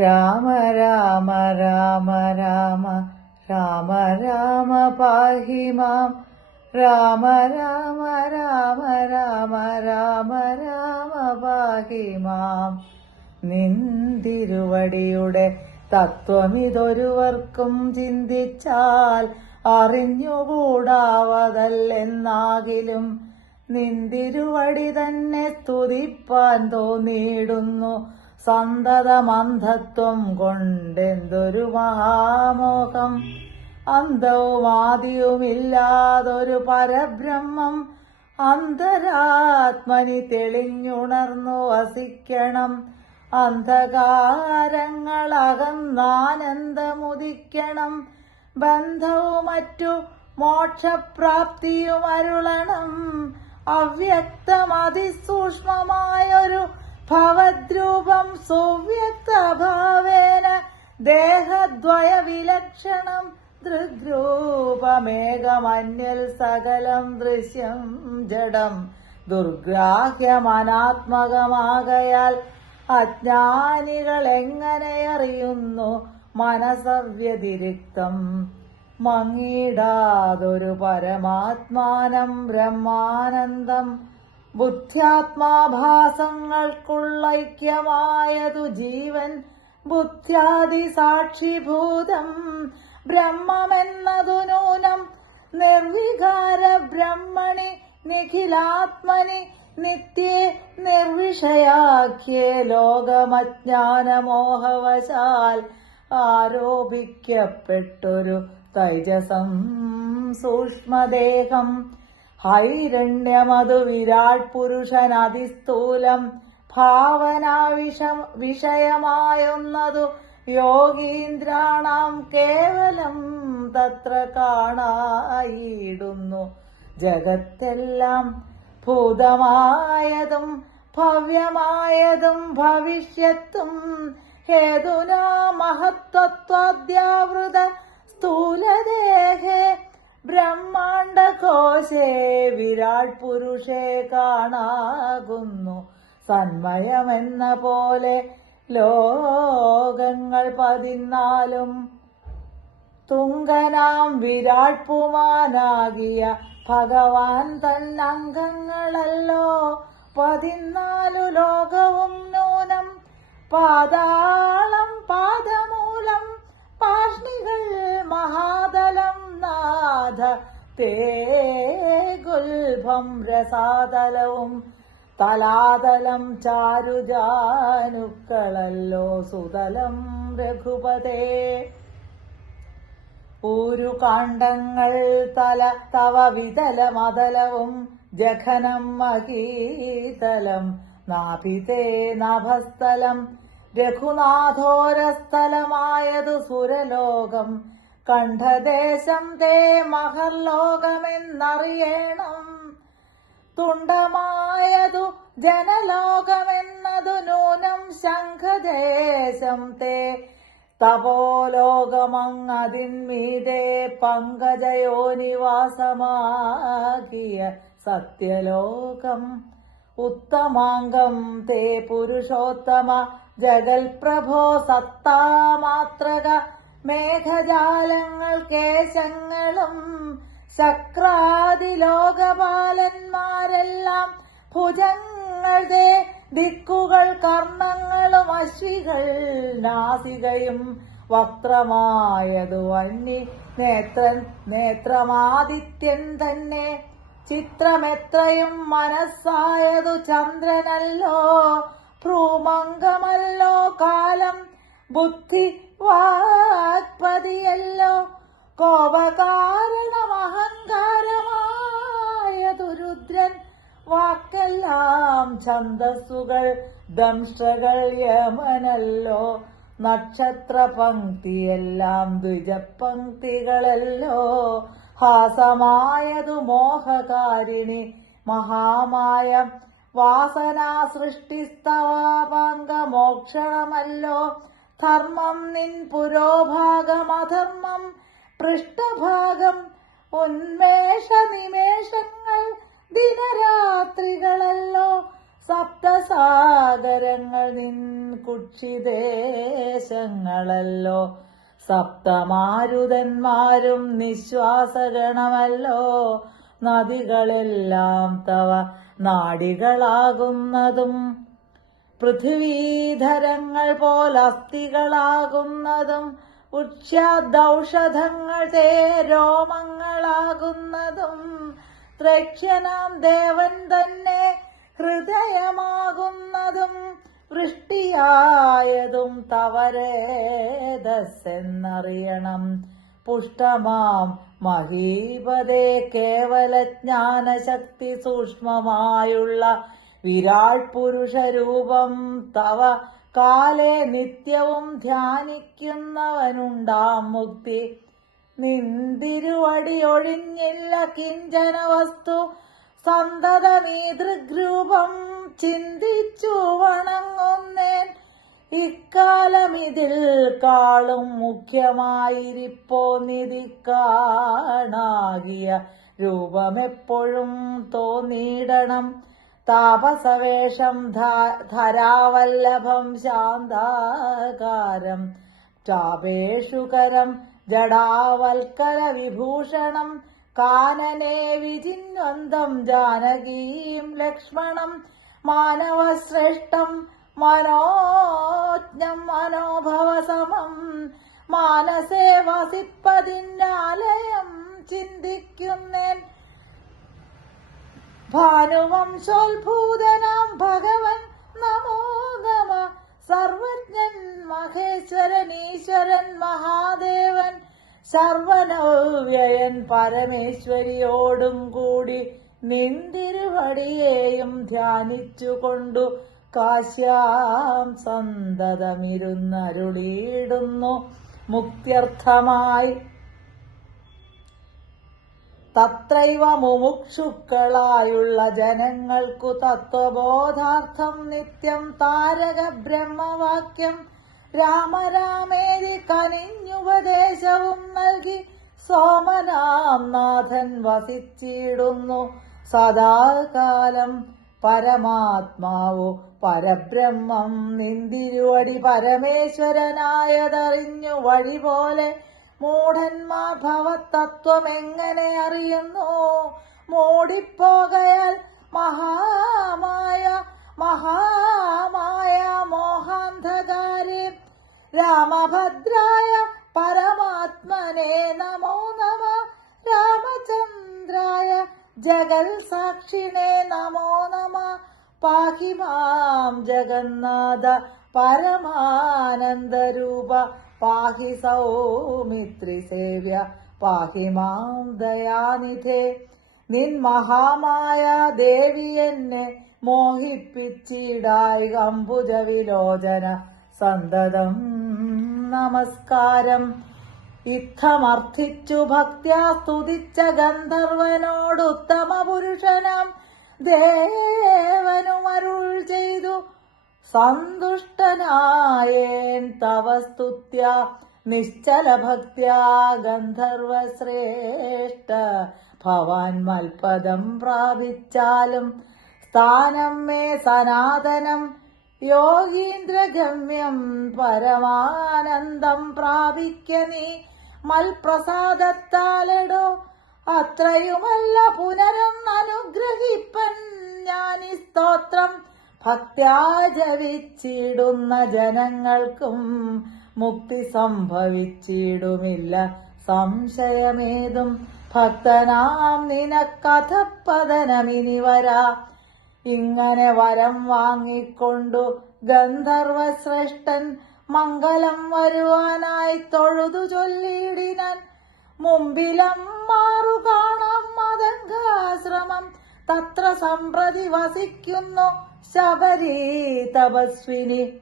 രാമ രാമ രാമ രാമ രാമ രാമ പാഹി മാം. രാമ രാമ രാമ രാമ രാമ രാമ പാഹി മാം. നിന്തിരുവടിയുടെ തത്വമിതൊരുവർക്കും ചിന്തിച്ചാൽ അറിഞ്ഞുകൂടാവതല്ലെന്നാകിലും നിന്തിരുവടി തന്നെ സ്തുതിപ്പാൻ തോന്നിയിടുന്നു. സന്തതമന്ധത്വം കൊണ്ടെന്തൊരു മഹാമോഹം. അന്തവും ആദിയുമില്ലാതൊരു പരബ്രഹ്മം അന്തരാത്മനി തെളിഞ്ഞുണർന്നു വസിക്കണം. അന്ധകാരങ്ങളകന്നാനന്ദമുദിക്കണം. ബന്ധവും മറ്റു മോക്ഷപ്രാപ്തിയും അരുളണം. അവ്യക്തമതിസൂക്ഷ്മമായൊരു ഭവദ്രൂപം സുവ്യക്തഭാവേന ദേഹദ്വയ വിലക്ഷണം. ദൃഗ്രൂപമേകമന്യൽ സകലം ദൃശ്യം ജഡം. ദുർഗ്രാഹ്യമനാത്മകമാകയാൽ അജ്ഞാനികൾ എങ്ങനെ അറിയുന്നു മനസവ്യതിരിക്തം. മങ്ങിടാതൊരു പരമാത്മാനം ബ്രഹ്മാനന്ദം. ബുദ്ധ്യാത്മാഭാസങ്ങൾക്കുള്ള ഐക്യമായതു ജീവൻ. ബുദ്ധ്യാദി സാക്ഷിഭൂതം ബ്രഹ്മമെന്നതു നൂനം. നിർവികാര ബ്രഹ്മണി നിഖിലാത്മനി നിത്യേ നിർവിഷയാഖ്യേ. ലോകമജ്ഞാനമോഹവശാൽ ആരോപിക്കപ്പെട്ടൊരു തൈജസം സൂക്ഷ്മദേഹം. ഹൈരണ്യമതു വിരാട് പുരുഷൻ അതിസ്ഥൂലം. വിഷയമായൊന്നതു യോഗീന്ദ്രാണാം കേവലം. തത്ര കാണായിടുന്നു ജഗത്തെല്ലാം ഭൂതമായതും ഭവ്യമായതും ഭവിഷ്യത്തും. ഹേതുനാ മഹത്വത്വാദ്യാവൃത സ്ഥൂലദേഹേ ബ്രഹ്മാണ്ഡകോശേ വിരാട് പുരുഷേ കാണാകുന്നു. സന്മയമെന്ന പോലെ ലോകങ്ങൾ 14 തുങ്കനാം വിരാട് പുമാനാകിയ ഭഗവാൻ തന്നംഗങ്ങളല്ലോ. 14 ലോകവും നൂനം. പാതാളം പാദമൂലം പാഷ്ണികൾ മഹാതലം. നാഥ തേ ഗുൽഭം രസാതലവും തലാതലം ചാരുജാനുക്കളല്ലോ. സുതലം രഘുപതേ ഊരുകാണ്ഡങ്ങൾ തല തവ വിതലമതലവും. ജഘനം മഹീതലം നാഭിതേ നഭസ്ഥലം. രഘുനാഥോരസ്ഥലമായതു സുരലോകം. കണ്ഠദേശം തേ മഹർലോകമെന്നറിയണം. തുണ്ടമായതു ജനലോകമെന്നതു നൂനം. ശംഖദേശം തേ തപോലോകമങ്ങതിന്മീതേ പങ്കജയോനിവാസമാകിയ സത്യലോകം. ഉത്തമാംഗം തേ പുരുഷോത്തമ ജഗൽപ്രഭോ സത്താമാത്രക. മേഘജാലങ്ങൾ കേശങ്ങളും ശക്രാദിലോകപാലന്മാരെല്ലാം ഭുജങ്ങൾ തേ. ദിക്കുകൾ കർണങ്ങളും അശ്വികൾ നാസികയും. വക്രമായതു വന്നി നേത്രൻ നേത്രമാദിത്യൻ തന്നെ. ചിത്രമെത്രയും മനസ്സായതു ചന്ദ്രനല്ലോ. ഭ്രൂമംഗമല്ലോ കാലം. ബുദ്ധി വാക്പതിയല്ലോ. കോപകാരണമഹങ്കാരമായതു രുദ്രൻ. വാക്കെല്ലാം ഛന്ദസ്സുകൾ ദംഷ്ട്രകൾ യമനല്ലോ. നക്ഷത്രപംക്തിയെല്ലാം ദ്വിജപംക്തികളല്ലോ. ഹാസമായതു മോഹകാരിണി മഹാമായ. വാസനാ സൃഷ്ടിസ്തവാപാംഗമോക്ഷണമല്ലോ. ധർമ്മം നിൻ പുരോഭാഗമധർമ്മം പൃഷ്ഠഭാഗം. ഉന്മേഷ നിമേഷങ്ങൾ ദിനരാത്രികളല്ലോ. സപ്തസാഗരങ്ങൾ നിൻ കുക്ഷിദേശങ്ങളല്ലോ. സപ്തമാരുതന്മാരും നിശ്വാസഗണമല്ലോ. നദികളെല്ലാം തവ നാഡികളാകുന്നതും പൃഥ്വീധരങ്ങൾ പോലസ്ഥികളാകുന്നതും ഉക്ഷ്യാദൌഷധങ്ങൾ തേ രോമങ്ങളാകുന്നതും ത്രക്ഷ്യനാം ദേവൻ തന്നെ ഹൃദയമാകുന്നതും വൃഷ്ടിയായതും തവരേതസ്സെന്നറിയണം. പുഷ്ടമാം മഹീപതേ കേവലജ്ഞാനശക്തി സൂക്ഷ്മമായുള്ള വിരാട് പുരുഷരൂപം തവ കാലേ നിത്യവും ധ്യാനിക്കുന്നവനുണ്ടാം മുക്തി. നിന്തിരുവടി ഒഴിഞ്ഞില്ല കിഞ്ചന വസ്തു. സന്തതമീ ദൃഗ്രൂപം ചിന്തിച്ചു വണങ്ങുന്നേൻ. ഇക്കാലമിതിൽ കാളും മുഖ്യമായിരിപ്പോ നിധി കാണാകിയ രൂപമെപ്പോഴും തോന്നിയിടണം. താപസവേഷം ധരാവല്ലഭം ശാന്താകാരം ചാപേഷുകരം ജടാവൽക്കല വിഭൂഷണം. കാനനെ വിജിന്വന്തം ജാനകീം ലക്ഷ്മണം. മാനവശ്രേഷ്ഠം മനോജ്ഞം മനോഭവസമം. മാനസേ വസിപ്പതിന്നാലയം ചിന്തിക്കുന്നേൻ. ഭാനുവംശോത്ഭൂതനാം ഭഗവൻ നമോ നമ. സർവജ്ഞൻ മഹേശ്വരൻ ഈശ്വരൻ മഹാദേവൻ സർവനവ്യയൻ പരമേശ്വരിയോടും കൂടി നിന്തിരുവടിയേയും ധ്യാനിച്ചുകൊണ്ടു കാശ്യാം സന്തതമിരുന്നരുളിയിടുന്നു മുക്ത്യർത്ഥമായി. തത്രൈവ മുമുക്ഷുക്കളായുള്ള ജനങ്ങൾക്കു തത്വബോധാർത്ഥം നിത്യം താരക ബ്രഹ്മവാക്യം രാമരാമേതി കനിഞ്ഞുപദേശവും നൽകി സോമനാം നാഥൻ വസിച്ചിടുന്നു സദാകാലം. പരമാത്മാവു പരബ്രഹ്മം നിന്തിരുവടി പരമേശ്വരനായതറിഞ്ഞു വഴി പോലെ മൂഢന്മാർ ഭവതത്വമെങ്ങനെ അറിയുന്നു? മൂടിപ്പോകയാൽ മഹാമായ മോഹാന്ധകാരെ. രാമഭദ്രായ പരമാത്മനെ നമോ നമ. രാമചന്ദ്രായ ജഗൽ സാക്ഷിണേ നമോ നമ. പാഹി മാം ജഗന്നാഥ പരമാനന്ദരൂപ. പാഹി സൗമിത്രി സേവ്യ പാഹി മാം ദയാനിധേ. നിൻ മഹാമായ ദേവി എന്നെ മോഹിപ്പിച്ചിടായി അംബുജ വിലോചന സന്തതം നമസ്കാരം. ഇത്തമർത്ഥിച്ചു ഭക്ത്യാ സ്തുതിച്ച ഗന്ധർവനോടുത്തമ പുരുഷനാം ദേവനും അരുൾ ചെയ്തു. സന്തുഷ്ടനായേൻ തവ സ്തുത്യ നിശ്ചല ഭക്ത്യാ ഗന്ധർവശ്രേഷ്ഠ. ഭവാൻ മൽപദം പ്രാപിച്ചാലും സ്ഥാനം മേ സനാതനം. യോഗീന്ദ്രഗമ്യം പരമാനന്ദം പ്രാപിക്ക നീ മൽപ്രസാദത്താലെടോ. അത്രയുമല്ല പുനരൊന്നനുഗ്രഹിപ്പൻ ഞാനീ സ്തോത്രം. ഭക്ത്യാ ജപിച്ചിടുന്ന ജനങ്ങൾക്കും മുക്തി സംഭവിച്ചിടുമില്ല സംശയമേതും. ഭക്തനാം നിനക്കഥപ്പതനമിനി വരാ. ഇങ്ങനെ വരം വാങ്ങിക്കൊണ്ടു ഗന്ധർവശ്രേഷ്ഠൻ മംഗലം വരുവാനായി തൊഴുതു ചൊല്ലിയിടിനാൻ. മുമ്പിലം മാറു കാണാം മതംഗാശ്രമം. തത്ര സമ്പ്രതി വസിക്കുന്നു ശബരീ തപസ്വിനി.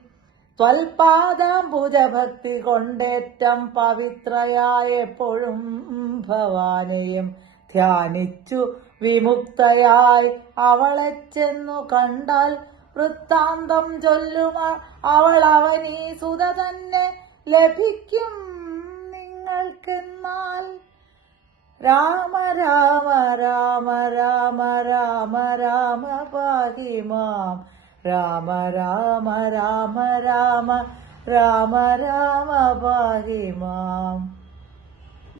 ത്വൽപാദാംബുജഭക്തി കൊണ്ടേറ്റം പവിത്രയായ എപ്പോഴും ഭവാനെയും ധ്യാനിച്ചു വിമുക്തയായി അവളെ ചെന്നു കണ്ടാൽ വൃത്താന്തം ചൊല്ലുമ അവൾ അവനീ സുത തന്നെ ലഭിക്കും നിങ്ങൾക്കെന്നാൽ. രാമ രാമ രാമ രാമ രാമ രാമ പാഹി മാം രാമ രാമ രാമ രാമ രാമ രാമ പാഹി മാം.